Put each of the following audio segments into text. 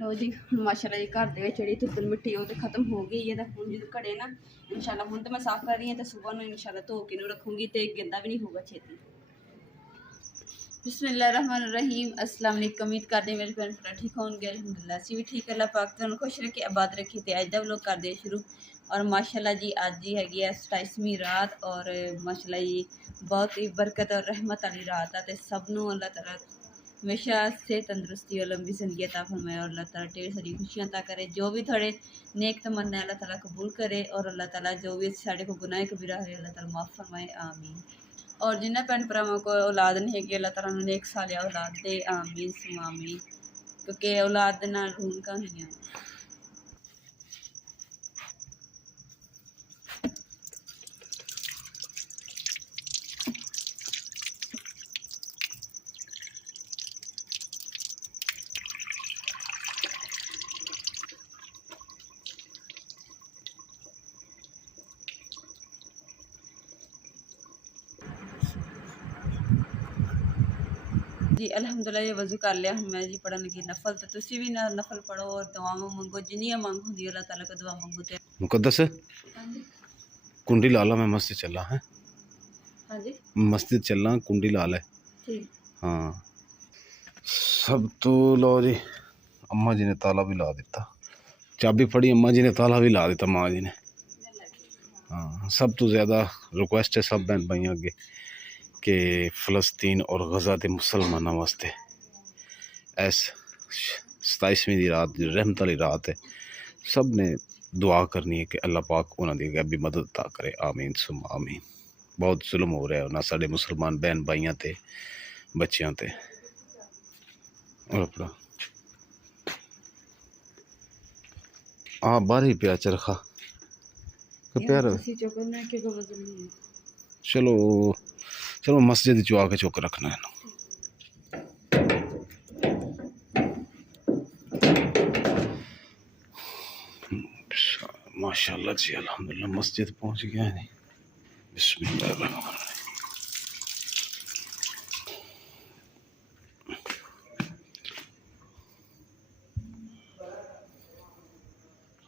लो जी माशाल्लाह जी घर दे जी धुप्पन मिट्टी वो तो खत्म हो गई है। तो हम जो घड़े ना इंशाल्लाह हूँ तो मैं साफ कर रही हूँ। तो सुबह में इंशाल्लाह धो के रखूँगी तो गंदा भी नहीं होगा छेती। बिस्मिल्लाहिर्रहमानिर्रहीम अस्सलाम वालेकुम। उम्मीद करते हैं मेरे फ्रेंड फ्रेंड ठीक होंगे। अल्हम्दुलिल्लाह असी भी ठीक। अल्लाह पाक तुहानू खुश रखे आबाद रखे। तो अज का व्लॉग कर दे शुरू। और माशाल्लाह जी अज ही हैगी 27वीं रात और माशाल्लाह जी बहुत ही बरकत और रहमत वाली रात है। तो सबनों अल्लाह ताला हमेशा सेहत तंदुरुस्ती और लंबी जिंदगी अता फरमाए और अल्लाह ताला ढेर सारी खुशियां अता करे। जो भी थोड़े नेक तमन्ना अल्लाह ताला कबूल करे और अल्लाह ताला जो भी साढ़े को गुनाह कबीरा है अल्लाह ताला माफ़ फरमाए आमीन। और जिन्हें भैन भरावां को औलाद नहीं है अल्लाह ताला उन्होंने एक साल औलाद दे आमीन सुमा आमीन। क्योंकि औलाद दे नाल रौनकां होंदियां। जी अल्हम्दुलिल्लाह ये वज़ू कर लिया। मैं जी पढ़न लगी नफल। तो तुसी भी नफल पढ़ो और दुआवां मंगो जिन्नियां मंग होंदी अल्लाह ताला को दुआ मंगो। ते मुकद्दस कुंडी लाला मैं मस्जिद चला है। हाँ जी मस्जिद चलना कुंडी लाल है। ठीक हाँ सब तो लो जी। अम्मा जी ने ताला भी ला दिता। चाबी फड़ी अम्मा जी ने ताला भी ला दिता माँ जी ने। हाँ सब तो ज़्यादा रिक्वेस्ट है सब बहन भाई अगे कि फ़लस्तीन और गज़ा के मुसलमानों वास्ते ऐस 27वीं दी रात रहमत वाली रात है। सब ने दुआ करनी है कि अल्लाह पाक उन्होंने भी मदद अता करे आमीन सुम आमीन। बहुत जुल्म हो रहा है ना साढ़े मुसलमान बहन भाइयों ते बच्चों ते। और अपना हाँ बाहर ही प्या चरखा प्यार। चलो चलो मस्जिद चो आके चुक रखना है। माशाल्लाह जी अल्हम्दुलिल्लाह मस्जिद पहुंच गया है। बिस्मिल्लाह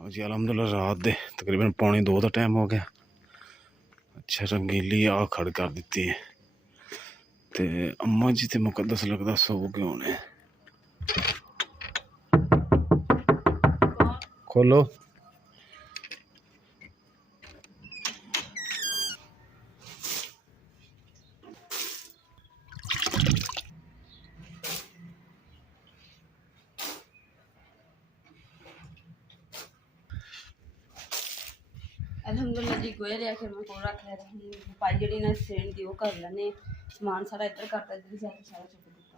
जी अल्हम्दुलिल्लाह रात दे तकरीबन 1:45 का टाइम हो गया। अच्छा रंगीली आ खड़ कर दी है। ते अम्मा जी ते मुकद्दस लगदा सो गए होने। खोलो अल्हम्दुलिल्लाह जी गोया लिया फिर मैं को रख लिया। पाई जी ना सेन दी वो कर लैने समान सारा इधर करता इधर जाके सारा चुक दिता।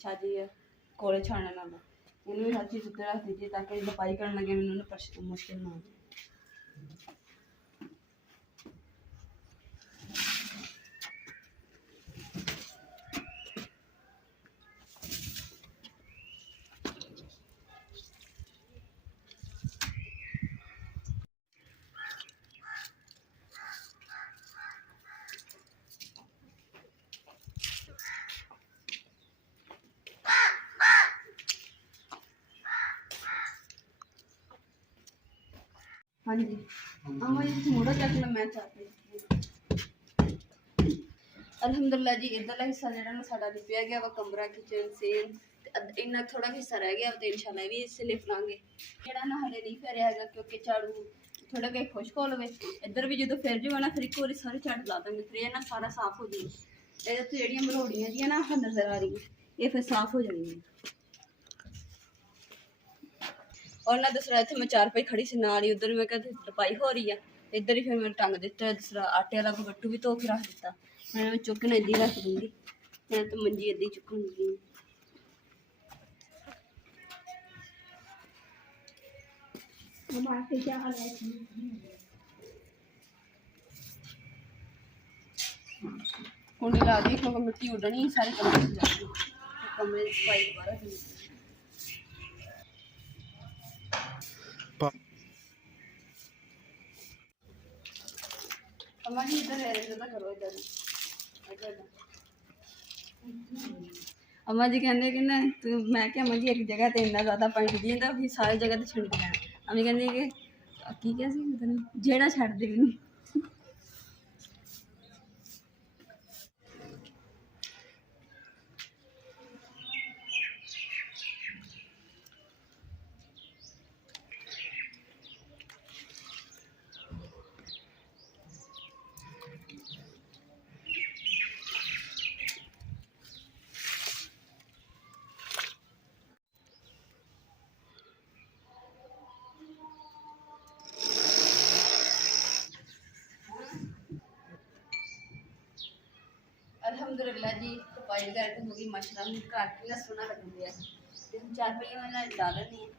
छाजी कोले छाने नाल इन्हें भी हर चीज़ उत्ते रख दी ताकि लपाई करन लगे मैनूं मुश्किल ना हो। हाँ जी अम्मा जी मोड़ा चक लो मैं चाहती। अल्हम्दुलिल्लाह जी इधरला हिस्सा जो ना साडा लिपिया गया वा कमरा किचन सेन इन्ना थोड़ा हिस्सा रह गया। तो इंशाल्लाह भी इससे लिप लांगे जेड़ा ना हले नहीं फेरिया है क्योंकि झाड़ू थोड़ा कहीं खुश्क हो लवे। इधर भी जो फिर जाओ ना फिर एक बार सारे झाड़ू ला देंगे फिर ना सारा साफ हो जाए। ये जेड़ियां मरोड़ियां जी ना नजर आ रही ये फिर साफ हो जाएंगी। और ना दूसरा इतने मैं 4 पाई खड़ी से नाल ही उधर मैं लपाई हो रही है। इधर ही फिर मैं टंग दिता दूसरा आटे वाला गट्टू भी धो के रख दिता। मैं चुकने इदी रख दूंगी। मैं तो मंजी इदी चुकन लगी। कुंडी ला दी क्योंकि मिट्टी उड़नी सारे कमरे में जाती कमरे की सफाई दोबारा करनी। अम्मा जी इधर करो इधर इधर अम्मा जी कहते कि ना तू मैं क्या अम्मा जी एक जगह तो इन्ना ज़्यादा पानी डुब जाता फिर सारी जगह तो छिड़क जाना। अम्मी कहती कि की क्या सी पता नहीं जेड़ा छड़ दे मैनू। अल्हम्दुलिल्लाह जी सफाई वगैरह तो होगी माशाल्लाह घर कितना सोहना लगन दिया ते हम 4 पहिए में डाल लेनी है।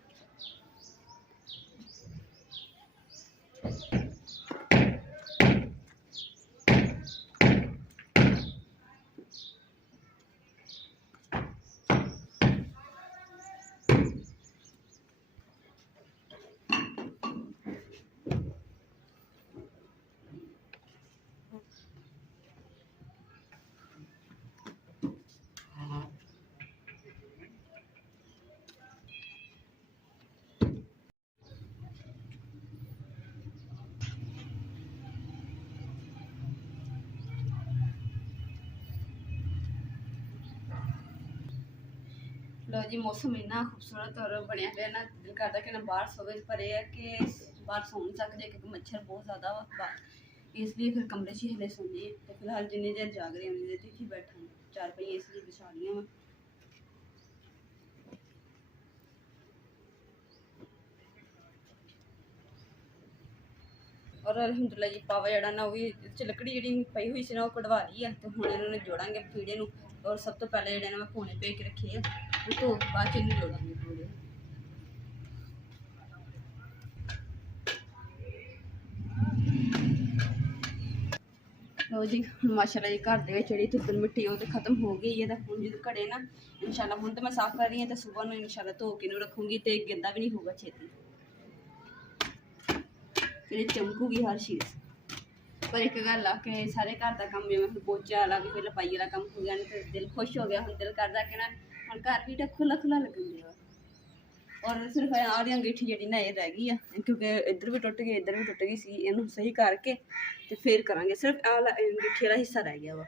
लो जी मौसम इन्ना खूबसूरत और बनया पे ना दिल करता कि ना बाहर सोवे पर यह है कि बाहर सो नहीं सकते क्योंकि मच्छर बहुत ज़्यादा वा बाहर, इसलिए फिर कमरे च हले सोने तो फिलहाल जिन्नी देर जाग रहे उन्नी देर ही बैठा 4 पहिए इसलिए बिछा लिया मैं। और अलहमदुल्ला जी पावा जड़ा ना वो भी लकड़ी जी पई हुई सी ना वो कढ़वा ली है तो हम इन्होंने जोड़ांगे पीड़े नूं। और सब तो पहले जड़े मैं पौने पे के रखे है तो बाद च इन्हू जोड़ांगे पीड़े। लो जी माशाल्लाह जी घर ਦੇ ਵਿੱਚ ਜਿਹੜੀ ਧੁੱਪਨ ਮਿੱਟੀ ਉਹ ਤੇ ਖਤਮ ਹੋ ਗਈ ਹੈ ਤਾਂ ਹੁਣ ਜਦੋਂ ਘੜੇ ਨਾ ਇਨਸ਼ਾਅੱਲਾ ਹੁਣ ਤਾਂ ਮੈਂ ਸਾਫ਼ ਕਰ ਰਹੀ ਹਾਂ ਤੇ ਸਵੇਰ ਨੂੰ ਇਨਸ਼ਾਅੱਲਾ ਧੋ ਕੇ ਨੂੰ ਰੱਖੂੰਗੀ ਤੇ ਗੰਦਾ ਵੀ ਨਹੀਂ ਹੋਊਗਾ ਛੇਤੀ ਫਿਰ ਚਮਕੂਗੀ ਹਰ ਚੀਜ਼। ਪਰ ਇੱਕ ਗੱਲ ਆ ਕਿ ਸਾਰੇ ਘਰ ਦਾ ਕੰਮ ਜਿਵੇਂ ਹੁਣ ਪੋਚਾ ਲਾ ਕੇ ਫਿਰ ਲਪਾਈ ਵਾਲਾ ਕੰਮ ਹੋ ਗਿਆ ਤੇ ਦਿਲ ਖੁਸ਼ ਹੋ ਗਿਆ। ਹੁਣ ਦਿਲ ਕਰਦਾ ਕਿ ਨਾ ਹੁਣ ਘਰ ਵੀ ਤਾਂ ਖੁੱਲਾ ਖੁੱਲਾ ਲੱਗਣ ਦਿਆ। और सिर्फ आड़ी अंगीठी जी ना ये रह गई है क्योंकि इधर भी टुट गई इधर भी टुट गई सी इनू सही करके तो फिर करांगे। सिर्फ अंगीठी वाला हिस्सा रह गया वा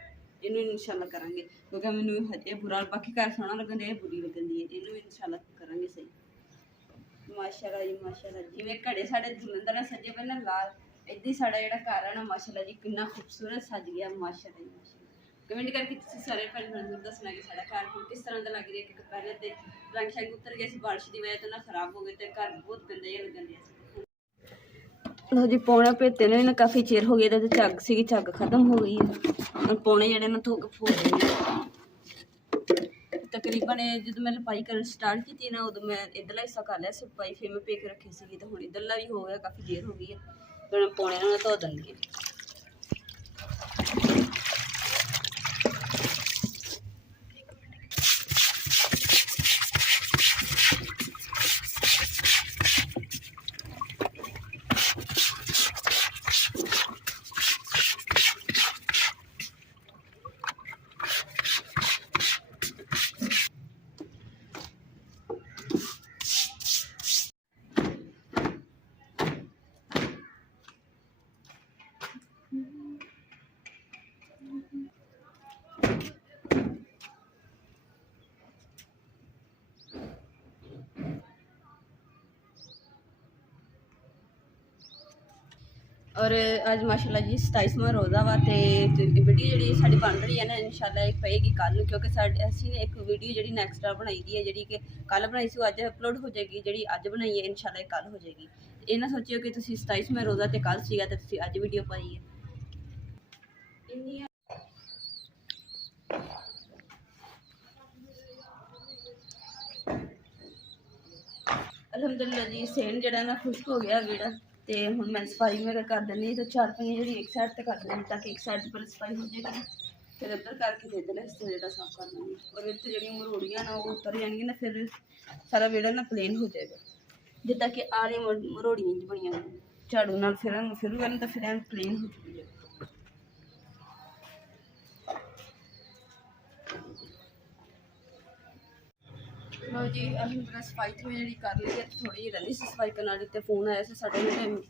इनू इंशाल्लाह करांगे क्योंकि मैनू ये बुरा बाकी घर सोहना लगन दिया बुरी लगन दी है इनू इंशाल्लाह करांगे सही। माशाल्लाह जी माशाल्लाह जिवें घड़े साडे धुलंधर सजे पे ना लाल इदां ही साडा जिहड़ा घर है ना माशाल्लाह जी कितना खूबसूरत सज गया माशाल्लाह जी माशाल्लाह। कमेंट करके तुसीं सारे भैन भ्रावां दसना कि साडा घर हुण किस तरह दा लग रहा है क्योंकि पहले ते रंग शंग उतर गए सी बारिश की वजह तो ना खराब हो गए थे घर बहुत गंदे जिहा लगन दिया। लो जी पौने भेते ने ना काफ़ी चिर हो गया तो झग सी झग खत्म हो गई है और पौने जड़े ना धो के फूल तकरीबन जो मैं लपाई कर स्टार्ट की ना उदो मैं इधरला हिस्सा कर लिया सफाई फिर मैं पेक रखी सी तो हूँ इधरला भी हो गया काफ़ी देर हो गई है फिर मैं पौने ना धो दूँगी। और अज माशाल्लाह जी 27वां रोज़ा वा तो वीडियो जी साड़ी बन रही है ना इंशाल्लाह एक पेगी कल क्योंकि असी ने एक वीडियो जी नैक्सट बनाई दी है जी कि कल बनाई सी अज अपलोड हो जाएगी जी अज बनाई है इंशाल्लाह कल हो जाएगी। ये ना सोचियो कि तुम 27वां रोज़ा तो कल सीगा तो तुम अज वीडियो पाई है। अलहमदुलिल्लाह जी सेन जड़ा ना खुश्क हो गया वीड़ा तो हूँ मैं सफाई मेरा कर देनी तो 4 पहिए जी एक साइड तक कर देनी ताकि एक साइड पर सफाई हो जाएगी फिर इधर करके फिर इधर हिस्से जो साफ कर देंगे और इतने जी मरोड़ियाँ ना वो उतर जाएंगी ना फिर सारा वीड़ा ना प्लेन हो जाएगा जिदा कि आली मरोड़ियाँ बनिया झाड़ू नाल फिर तो फिर प्लेन हो जाएगी। ਲਓ ਜੀ ਅਸੀਂ ਮੇਰਾ ਸਫਾਈ ਤੇ ਜਿਹੜੀ ਕਰ ਲਈ ਹੈ, ਥੋੜੀ ਜਿਹੀ ਰਹਿੰਦੀ ਸੀ ਸਫਾਈ ਕਰਨ ਵਾਲੀ, ਤੇ ਫੋਨ ਆਇਆ ਸੀ ਸਾਡੇ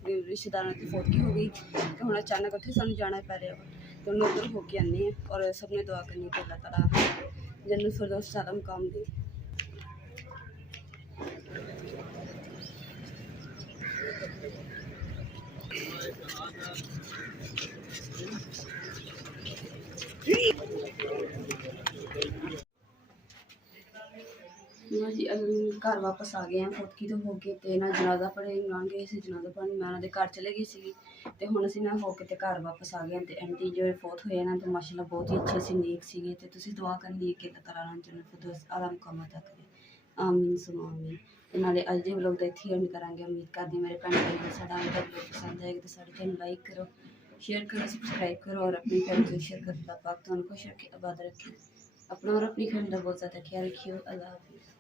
ਤੇ ਰਿਸ਼ਤੇਦਾਰਾਂ ਦੀ ਫੋਟਕੀ ਹੋ ਗਈ, ਤੇ ਹੁਣ ਅਚਾਨਕ ਉੱਥੇ ਸਾਨੂੰ ਜਾਣਾ ਪੈ ਰਿਹਾ ਵਾ, ਤੇ ਉਹਨੂੰ ਉੱਧਰ ਹੋ ਕੇ ਆਉਂਦੇ ਹਾਂ। ਔਰ ਸਭ ਨੇ ਦੁਆ ਕਰਨੀ ਕਿ ਅੱਲਾਹ ਤਾਲਾ ਜੰਨਤ ਫਿਰਦੌਸ ਜ਼ਿਆਦਾ ਮੁਕਾਮ ਦੇ। ਜੀ ਘਰ ਵਾਪਸ ਆ ਗਏ ਆ ਫੋਟਕੀ ਤੋਂ ਹੋ ਕੇ, ਤੇ ਨਾ ਜਨਾਜ਼ਾ ਪੜ੍ਹਿਆ, ਇਮਰਾਨ ਗਏ ਸੀ ਜਨਾਜ਼ਾ ਪੜ੍ਹਨ, ਮੈਂ ਉਹਨਾਂ ਦੇ ਘਰ ਚਲੇ ਗਈ ਸੀਗੀ, ਤੇ ਹੁਣ ਅਸੀਂ ਨਾ ਹੋ ਕੇ ਤੇ ਘਰ ਵਾਪਸ ਆ ਗਏ। ਤੇ ਆਂਟੀ ਜੋ ਫੋਤ ਹੋਏ ਨਾ, ਤੇ ਮਾਸ਼ਾਅੱਲਾ ਬਹੁਤ ਹੀ ਅੱਛੇ ਸੀ, ਨੇਕ ਸੀਗੇ, ਤੇ ਤੁਸੀਂ ਦੁਆ ਕਰਨੀ ਹੈ ਕਿ ਅੱਲਾਹ ਤਾਲਾ ਉਹਨਾਂ ਨੂੰ ਜੰਨਤ ਫਿਰਦੌਸ ਆਲਾ ਮੁਕਾਮ ਅਤਾ ਕਰੇ, ਆਮੀਨ ਸੁਮਾ ਆਮੀਨ। ਤੇ ਨਾਲੇ ਅੱਜ ਦੇ ਵਲੋਗ ਦਾ ਇੱਥੇ ਐਂਡ ਕਰਾਂਗੇ। ਉਮੀਦ ਕਰਦੀ ਮੇਰੇ ਭੈਣ ਭਾਈ ਨੂੰ ਸਾਡਾ ਅੱਜ ਦਾ ਵਲੋਗ ਪਸੰਦ ਆਏਗਾ, ਤੇ ਸਾਡੇ ਚੈਨਲ ਲਾਈਕ ਕਰੋ, शेयर करो, सब्सक्राइब करो, और अपनी फैमिली को शेयर करो। अल्लाह पाक तुहानू खुश रखे, आबाद रखे, अपना और अपनी फैमिली का बहुत ज़्यादा ख्याल रखियो। अल्लाह हाफिज़।